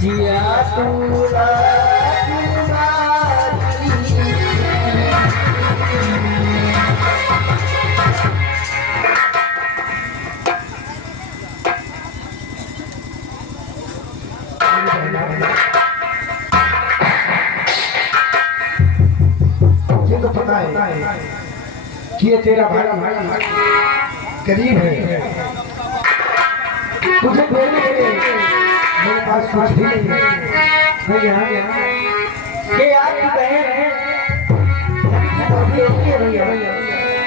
जिया तूला ये तो पता है कि ये तेरा भाई गरीब है, तुझे देने के लिए मेरे पास कुछ भी नहीं है। भैया ये आपकी बहन है,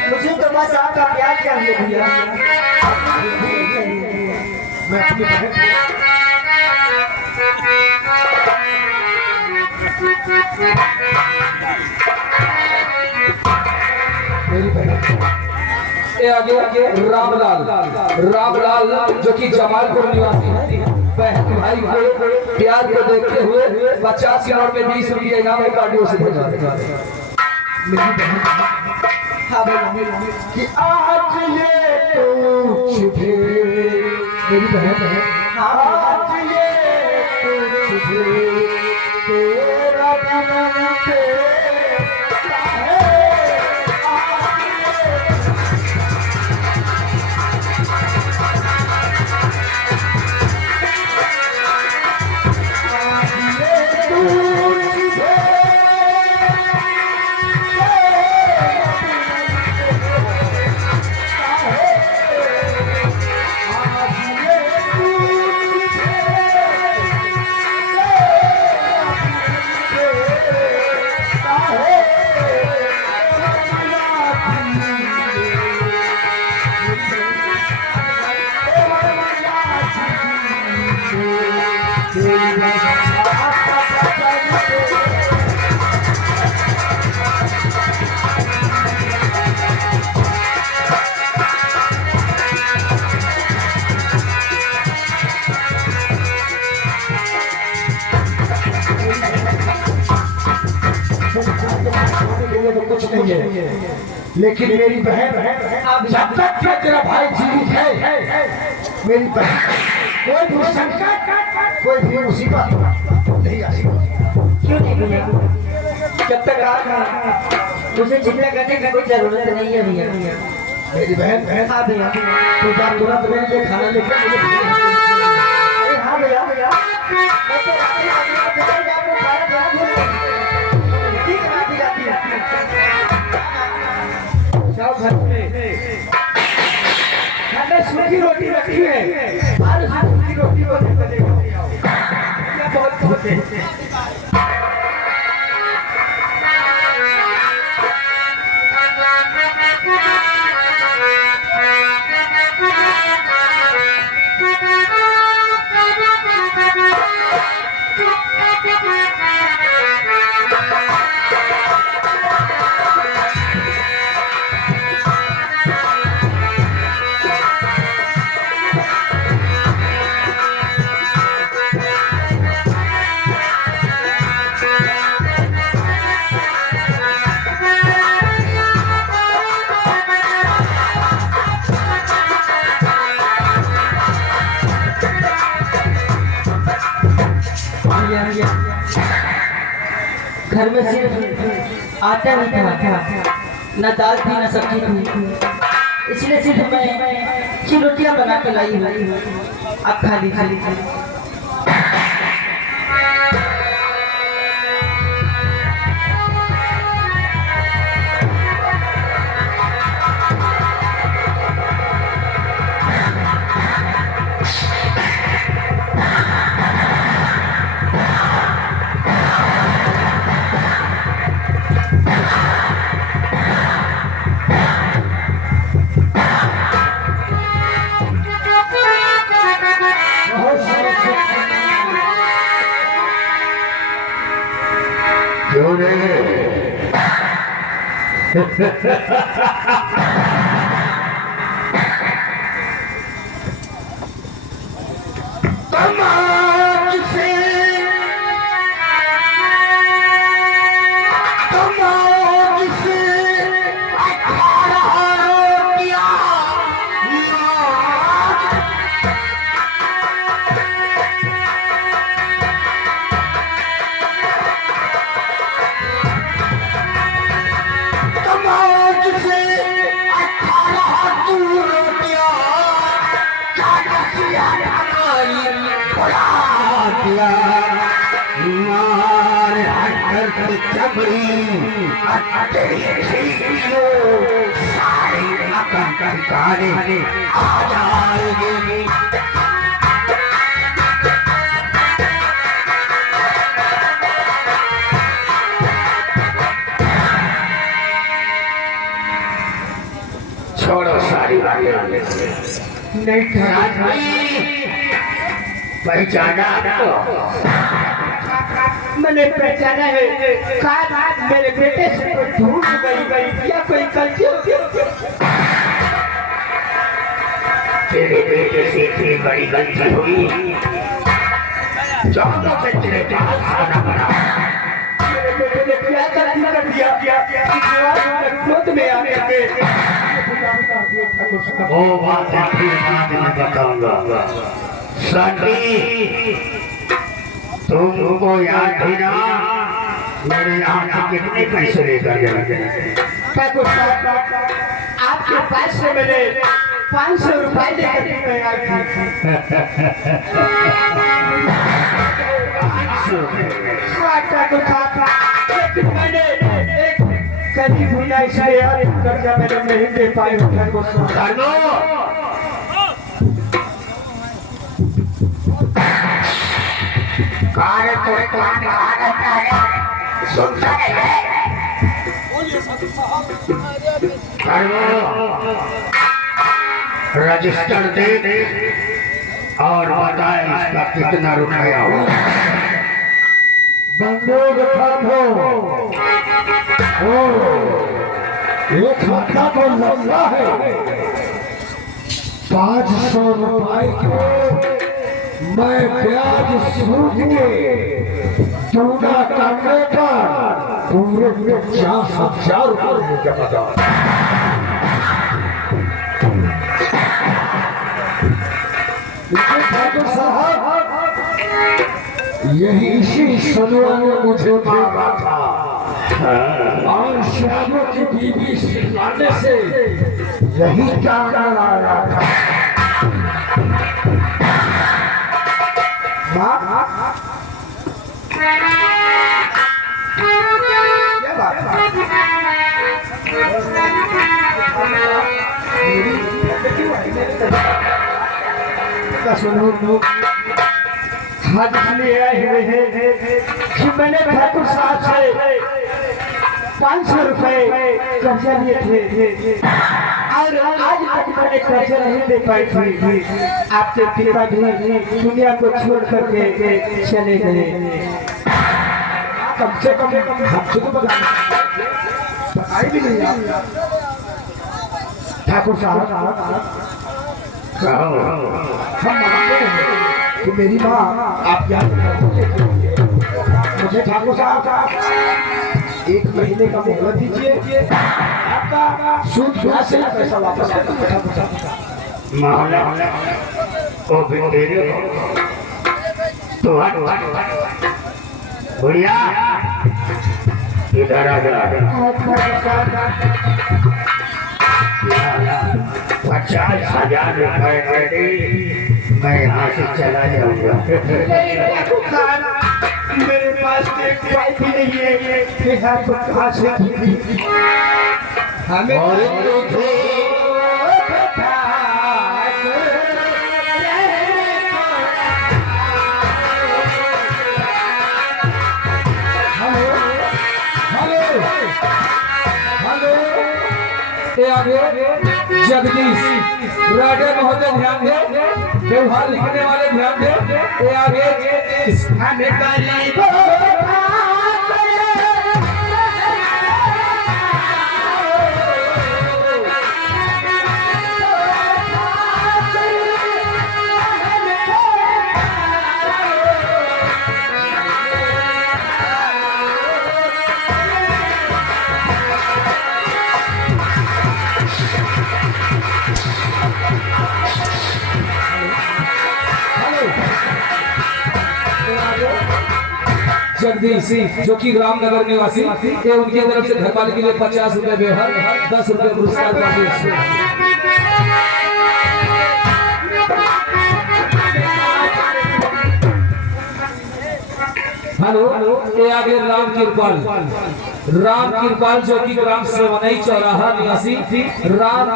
मुझे तो बस आपका प्यार चाहिए भैया। मैं अपनी बहन मेरी बहन ये आगे रामलाल जो कि जमालपुर निवासी है, बहन भाई को प्यार को देखते हुए 50 की नोट में 20 रुपये इनाम कार्डियो से भेजा मेरी बहन कि आज ये तुझे मेरी बहन है, आज ये तुझे तेरा जन्म तेरा कुछ नहीं है, लेकिन मेरी बहन जब तक कि तेरा भाई जीवित है, मेरी बहन कोई भी संकट कोई भी मुसीबत नहीं आएगी। क्यों नहीं भैया? जब तक आप मुझे चिंता करने की कोई जरूरत नहीं है भैया। मेरी बहन हाँ भैया, तो क्या तुरंत मेरे लिए खाना लेकर अरे हाँ भैया मैं तो आपको खाना खिला दूंगा। ठीक है, आती जाती जाओ घर में सूखी रोटी रखी है, और सूखी रोटी को बहुत बहुत घर में सिर्फ आटा ही था, न दाल थी न सब्जी थी, इसलिए सिर्फ मैं चिरोटियाँ बना के लाई हूँ। अब खा लीजिए। छोड़ो सारी बातें, नहीं पहचाना आपको? मैंने पहचाना है, शायद मेरे बेटे से कोई ढूंढ गई या कोई गलती हो गई। तेरे बेटे से इतनी बड़ी गलती हुई, जानो से तेरे पास आना पड़ा। मेरे बेटे ने क्या गलती कर दिया? खुद में आके वो बात फिर बाद में बताऊंगा। शांति, तुमको याद है ना मेरे यहाँ से कितने पैसे लेकर गए? ठाकुर साहब, आपके पास से मैंने 500 रुपए लेकर मैं आई थी। ठाकुर साहब, लेकिन मैंने एक कभी भी नहीं इसलिए कर्जा मैंने नहीं दे पाई हूँ। ठाकुर साहब, कार्य तो रहता है, सुन सकते हैं। रजिस्टर दे और बताए इसका कितना रुपया हो। बंदूक थामो। ये खाता तो लंबा है। 500 रुपए के मैं ब्याज सूद के चूना करने पर पूरे 50,000 रुपये मुझे बता। ठाकुर साहब, यही इसी सनुआ ने मुझे मारा था और श्यामों की बीवी सिखाने से यही जाना लाया था। क्या बात सुनो, आज इसलिए आए हुए हैं कि मैंने ठाकुर साहब से 500 रुपए कर्जा लिए थे और आज तक मैंने कर्जा नहीं दे पाई थी। आपके पिताजी दुनिया को छोड़ करके चले गए। कम से कम हमसे तो बताई भी नहीं आप। ठाकुर साहब, हम मानते हैं कि मेरी माँ आप क्या मुझे ठाकुर साहब 1 महीने का मोहलत दीजिए, आपका सूद ब्याज से पैसा वापस कर दूंगा। ठाकुर साहब, मोहल्ला ओ भी तेरे तो बुढ़िया इधर आ जा। 50,000 रुपए दे, मैं यहाँ से चला जाऊंगा। मेरे पास एक पाई भी नहीं है, ये आपको कहाँ से हमें और तुझे जगदीश राजा महोदय ध्यान दे, व्यवहार लिखने वाले ध्यान दे। ये आगे हमें गली जगदीश जो कि रामनगर निवासी, ये उनके तरफ से घर वाले के लिए 50 रुपए व्यवहार, 10 रुपए पुरस्कार पार्टी। हेलो, ये आगे राम कृपाल जो कि ग्राम सेवनई चौराहा निवासी। राम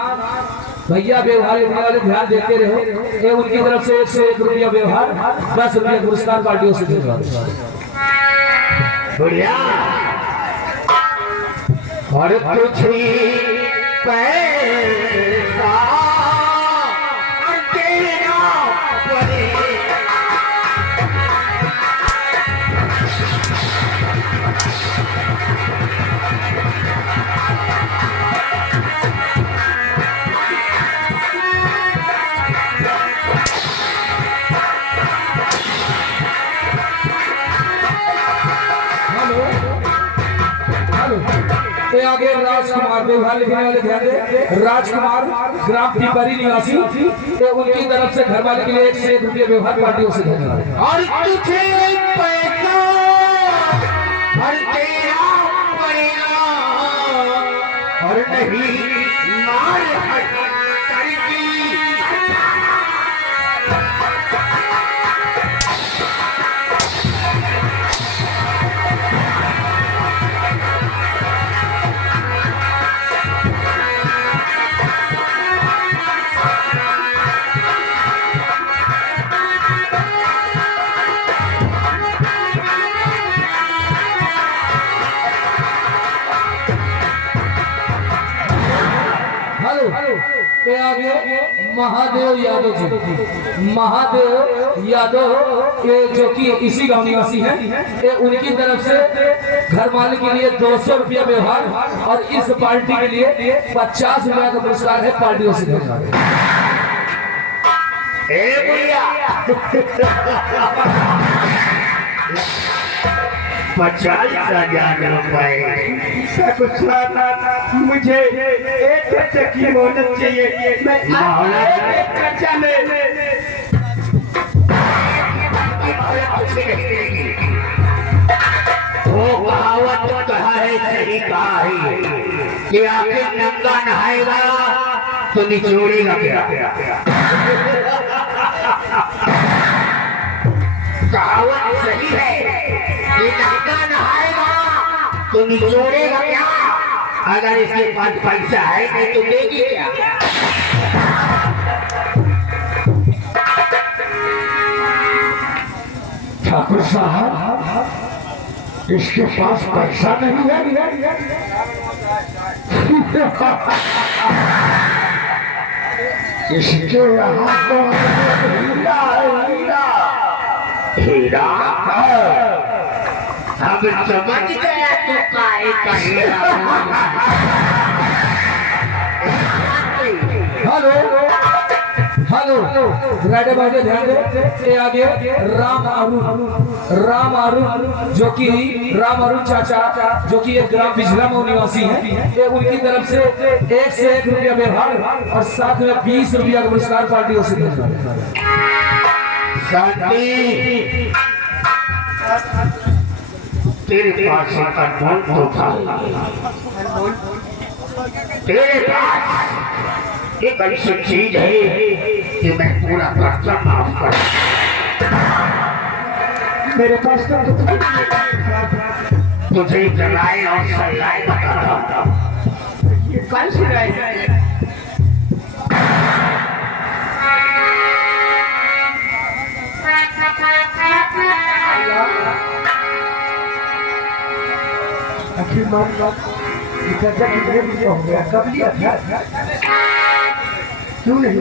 भैया व्यवहार लिखने वाले ध्यान देते रहे। ये उनकी तरफ से 101 रुपया व्यवहार, 10 रुपया पुरस्कार पार्टियों से देगा। बुढ़िया और तुझे पैसा तेरा पड़े। आगे राजकुमार व्यवहार लिखने वाले ध्यान दे। राजकुमार ग्राम टिपरी निवासी, ये उनकी तरफ से घर वाले के लिए 101 रुपये व्यवहार पार्टियों से देने वाले। और तुझे पैसा और तेरा पड़ेगा और नहीं मार करके। ये आगे महादेव यादव जी, महादेव यादव ये जो कि इसी गांव निवासी हैं, ये उनकी तरफ से घर मालिक के लिए 200 रुपया व्यवहार और इस पार्टी के लिए 50 रुपया का पुरस्कार है पार्टियों से देने वाले। 50,000 रुपए कुछ मुझे एक की मोहलत चाहिए। मैं एक खर्चा ले वो कहावत कहा है, सही कहा है कि आखिर नंगा नहाएगा तो निचोड़ेगा क्या। कहावत सही है कि नंगा नहाएगा तो निचोड़ेगा क्या। अगर इसके पास पैसा है नहीं तो देगी क्या। ठाकुर साहब, इसके पास पैसा नहीं है। इसके यहाँ तो हीरा है, हीरा। अब समझ गया तू काहे का हीरा। हेलो हेलो, राइडर भाई ध्यान दे। ये आगे राम अरुण जो कि राम अरुण चाचा जो कि एक ग्राम बिजला में निवासी है, ये उनकी तरफ से 101 रुपया व्यवहार और साथ में 20 रुपया का पुरस्कार पार्टियों से देने वाले। तेरे पास एक अनमोल तोहफा तेरे पास एक ऐसी चीज है कि मैं पूरा कर्जा माफ कर मेरे पास तो तुझे जलाए और सलाए बताता हूँ ये कौन सी राय है? आखिर मान लो ये कर्जा कितने दिन का हो गया, कब लिया था, क्यों नहीं?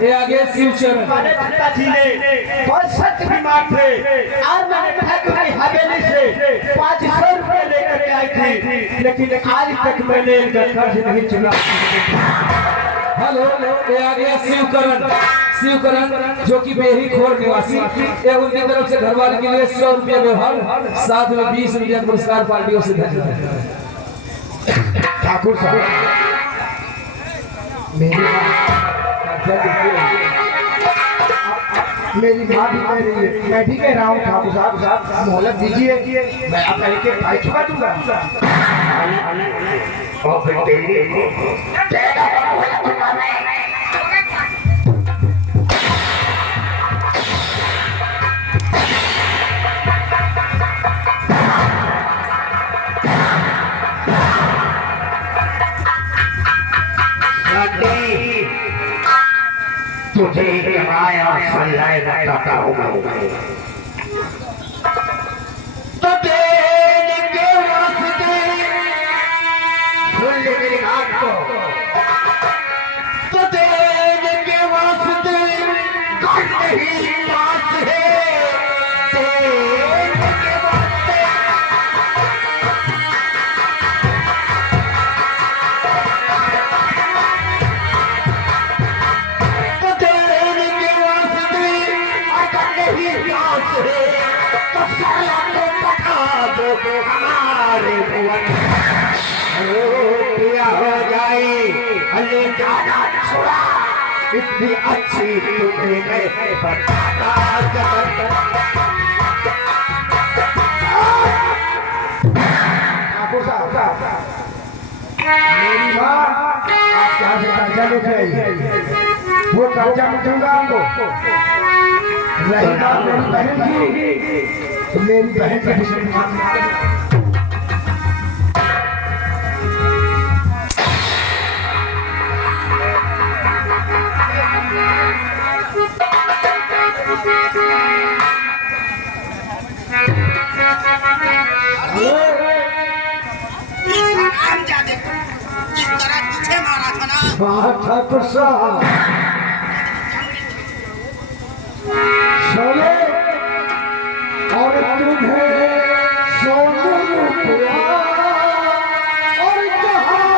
ये आगे शिवचरण हमारे पिताजी ने बहुत सख्त बीमार थे और मैंने ठाकुर की हवेली से 500 रुपए लेकर के आई थी, लेकिन आज तक मैंने इनका कर्ज नहीं चुका। हेलो ये आ गया शिवकरण शिवकरण जो कि बेही खोर निवासी, ये उनकी तरफ से घरवाले के लिए 100 रुपया व्यवहार, साथ में 20 रुपया पुरस्कार पार्टियों से ठाकुर साहब मेरी माँ भी कह रही है, मैं भी कह रहा हूँ ठाकुर साहब मोहलत दीजिए, मैं आपका एक एक भाई चुका दूंगा। और फिर तुझे जमाया और सल्लाए बताता हूँ तो तेरे के वास्ते सुन ले मेरी बात को, तो तेरे के वास्ते कौन नहीं पास है, तेरे के वास्ते तो साला को पठा दो हमारे भुवन, पिया हो जाए अले जाना छुड़ा, इतनी अच्छी तुम्हें मैं बताता ठाकुर साहब मेरी माँ आप क्या से कर्जा लेके आई, वो कर्जा मैं दूंगा आपको। रही बात मेरी बहन की, तो मेरी बहन का विषय ठाकुर साहब चलो और तुम्हें सोनू रुपया और कहाँ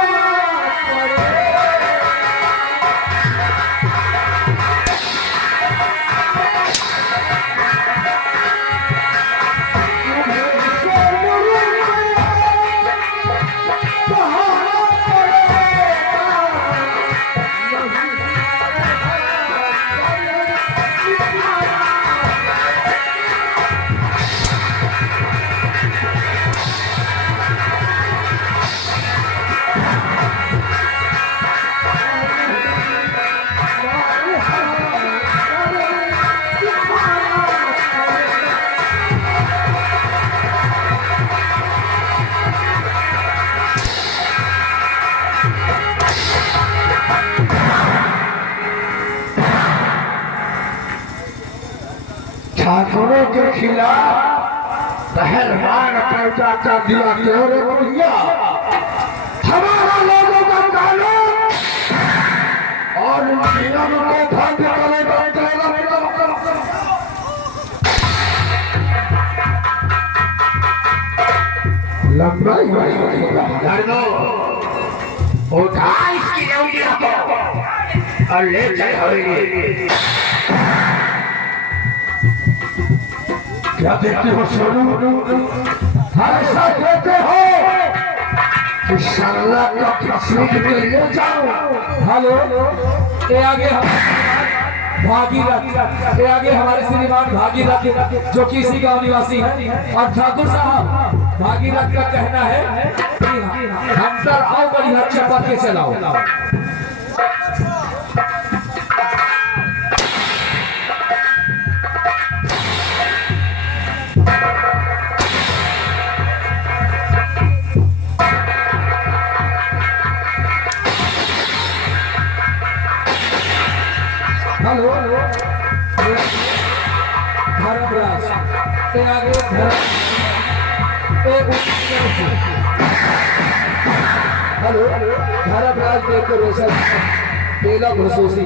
ठाकुरों के खिलाफ पहलवान पैदा कर दिया क्यों रे भैया? हमारा लोगों का कानून और नियम को भंग करेगा। लंबाई उठा इसकी रौनिया को और ले चल हवेली। क्या देखते हो सोनू? ऐसा कहते हो कि सरला का प्रसूत में ले जाओ। हेलो, ये आगे भागीरथ, ये आगे हमारे श्रीमान भागीरथ जो कि इसी गांव निवासी है। और ठाकुर साहब भागीरथ का कहना है कि हम पर आओ बड़ी हाथ चपा के चलाओ। हेलो, धर्मराज के आगे हेलो, धर्मराज डेकोरेशन बेला घुसोसी।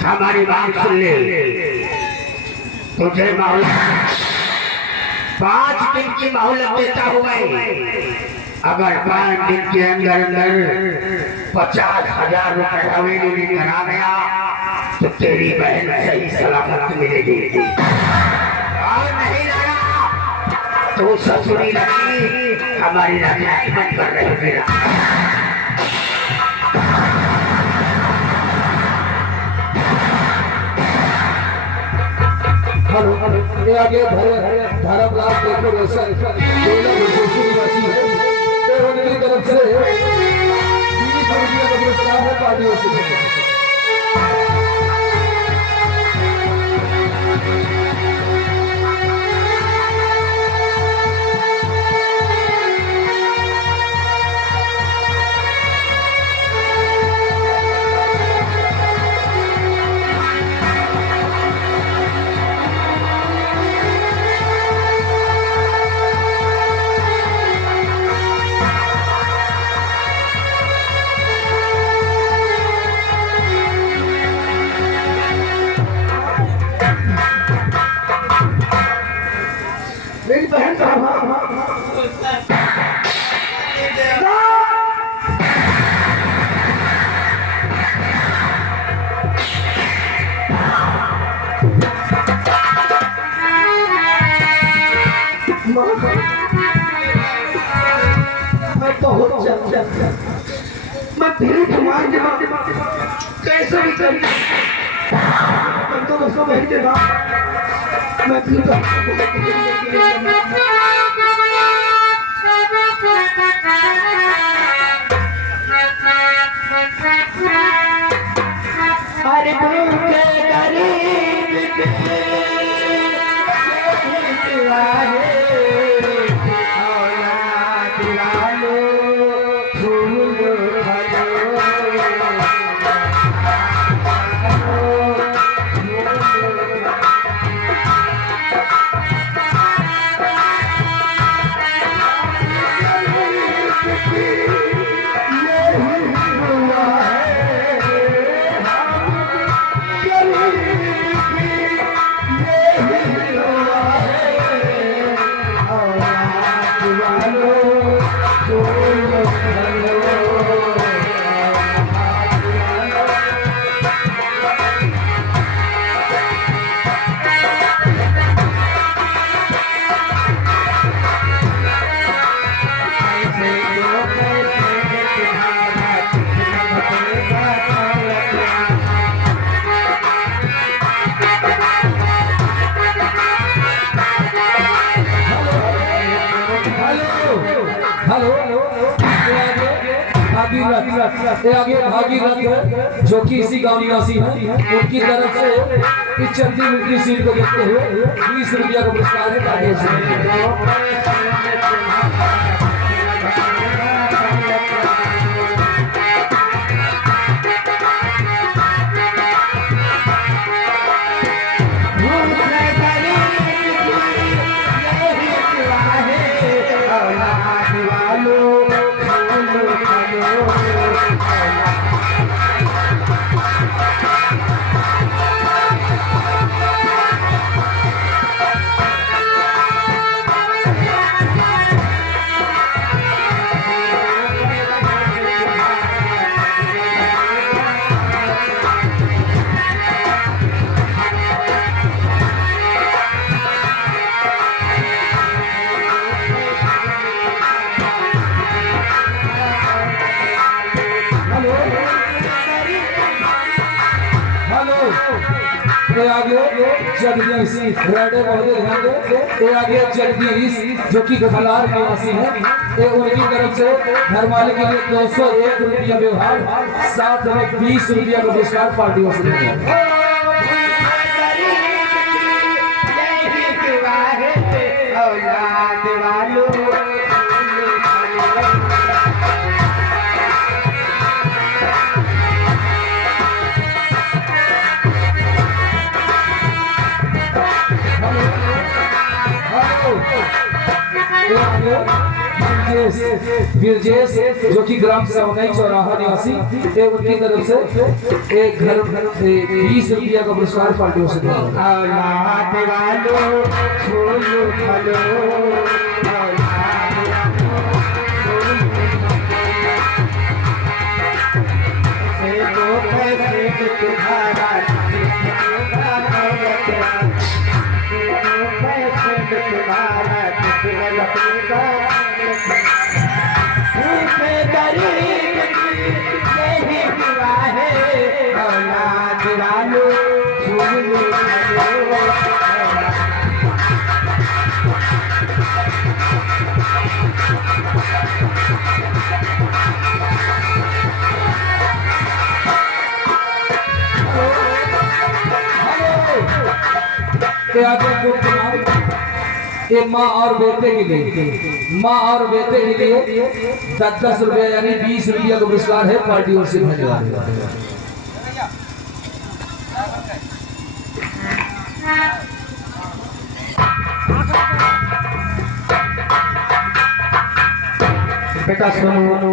हमारी बात सुन ले। तुझे माहौल 5 दिन की मोहलत देता हूँ मैं। अगर 5 दिन के अंदर अंदर 50,000 रुपए हवेली में करा गया तो तेरी बहन सही सलामत मिलेगी। और नहीं लगा तो ससुरी लगी हमारी रजाई बंद कर रहे मेरा। ये आगे धर्मराज डेकोरेशन बेला घुसोसी निवासी है। तो उनकी तरफ से 30 रुपये का पुरस्कार है पार्टियों से। मेरी बहन का मैं बहुत मैं फिर तुम्हारे कैसे भी कर तो दोस्तों भेजेगा मैं अरे भूखे गरीब ये आगे भागीरथ है जो कि इसी गांव निवासी है, उनकी तरफ से इस चलती मिलती सीट को देखते हुए 20 रुपया का पुरस्कार है। तालियों से आगे जगदीश रेडे महोदय ध्यान दो। ये आगे जगदीश जो कि खलार निवासी है, ये उनकी तरफ से घरवाले के लिए 201 रुपया व्यवहार, साथ में 20 रुपया का पुरस्कार पार्टियों से मिलेगा। बिरजेश जो कि ग्राम सवनाई चौराहा निवासी, उनकी तरफ से एक घर 20 रुपया का पुरस्कार पार्टियों से ये माँ और बेटे के लिए, माँ और बेटे के लिए 10-10 रुपया यानी 20 रुपया का पुरस्कार है पार्टियों से धन्यवाद। बेटा सुनो,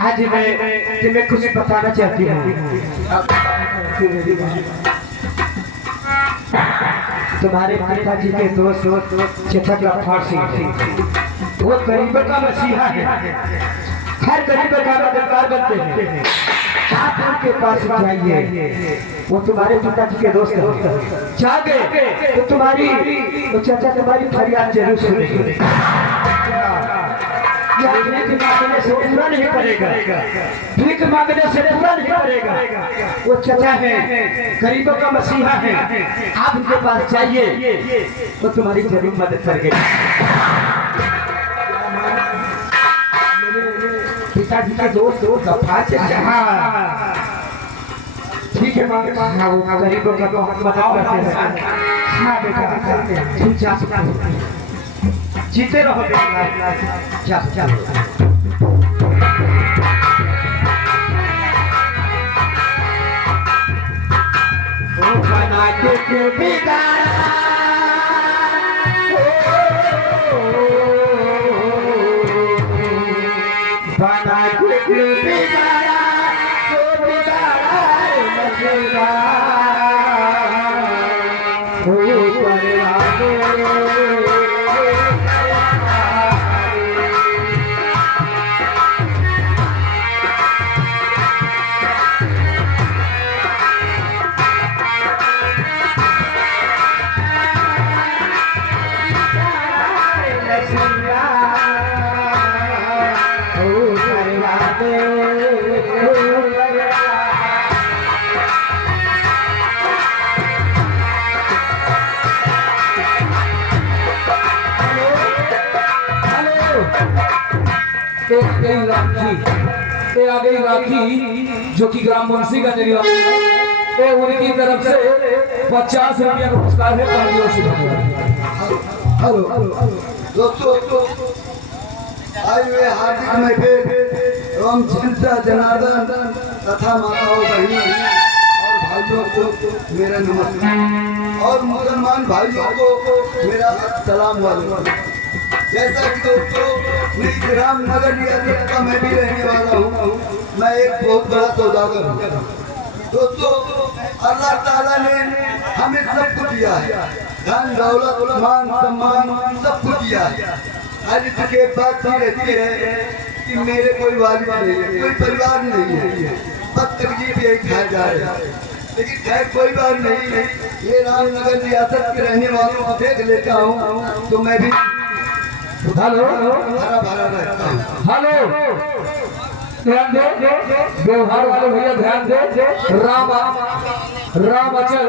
आज मैं तुम्हें कुछ बताना चाहती हूँ। तुम्हारे पिताजी के दोस्त चचा गफ्फार सिंह, वो गरीबों का मसीहा है, हर गरीब का मददगार बनते हैं। आप उनके पास जाइए, वो तुम्हारे पिताजी के दोस्त हैं। जागे तो तुम्हारी वो चचा तुम्हारी फरियाद जरूर सुनेंगे। भीख मांगने से पूरा नहीं करेगा, भीख मांगने से पूरा नहीं करेगा। वो चचा है, गरीबों का मसीहा है, आप उनके पास जाइए, वो तुम्हारी जरूर मदद करेंगे। पिताजी का दोस्त गफ्फार चचा, ठीक है माँ, वो गरीबों का बहुत मदद करते हैं। हाँ बेटा, तुम जा सकते हो, जीते रहो बेटा, जा। बना के बिगाड़ा, बना के बिगाड़ा, तो बिगाड़ा मचेगा। राखी ये आ गई राखी जो कि ग्राम मुंशी का निवासी है। ये उनकी तरफ से 50 रुपया का पुरस्कार है पार्टियों से। हेलो दोस्तों, आज वे हार्दिक महफिल एवं चिंता जनार्दन तथा माताओं बहनों और भाइयों को मेरा नमस्कार और मुसलमान भाइयों को मेरा सलाम वालेकुम। जैसा कि दोस्तों, मैं इस रामनगर रियासत का मैं भी रहने वाला हूँ। मैं एक बहुत बड़ा सौदागर हूँ। दोस्तों, अल्लाह ताला ने हमें सब कुछ दिया है, धन दौलत मान सम्मान सब कुछ दिया है। आज इसके बात ही रहती है कि मेरे कोई वालिद नहीं है, कोई परिवार नहीं है, बस तकलीफ यही खाए जा रहे हैं। लेकिन खैर कोई बात नहीं, ये रामनगर रियासत के रहने वालों को देख लेता हूँ तो मैं भी हेलो हरा भरा रहता हूँ। हेलो, ध्यान दे, व्यवहार वाले भैया ध्यान दे। राम अचल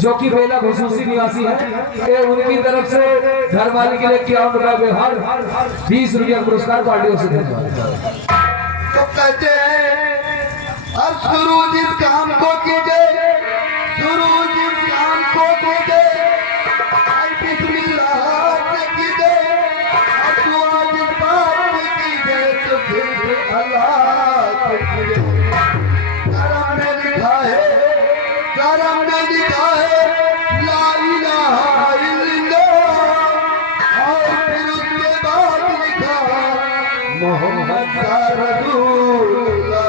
जो कि बेला खसूसी निवासी है, ये उनकी तरफ से घर वाले के लिए क्या उनका व्यवहार 20 रुपया पुरस्कार पार्टियों से देने। तो कहते हैं अब शुरू जिस काम को कीजिए, शुरू जिस काम को कीजिए, बिस्मिल्लाह से कीजिए, अब दुआ जिस बात में कीजिए तो फिर अल्लाह से कीजिए। करम में लिखा है, करम में लिखा है ला इलाहा इल्लल्लाह, और फिर उसके बाद लिखा मोहम्मद रसूलुल्लाह।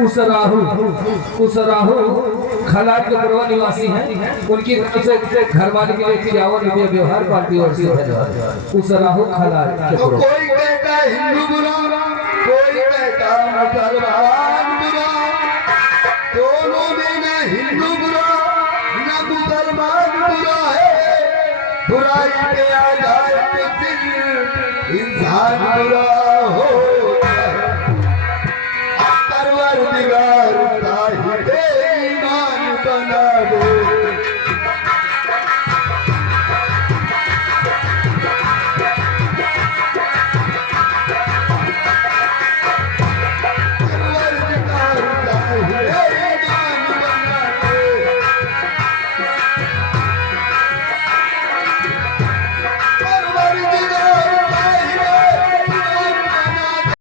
उस राहु खलाट के पूर्व निवासी हैं, उनकी तरफ से घर वाले के लिए 51 रुपये व्यवहार पार्टी और उस राहु खलाट के तो पूर्व। कोई कहता हिंदू बुरा, कोई कहता मुसलमान बुरा, दोनों में न हिंदू बुरा न मुसलमान बुरा है। बुराई पे आ जाए तो सिर्फ इंसान बुरा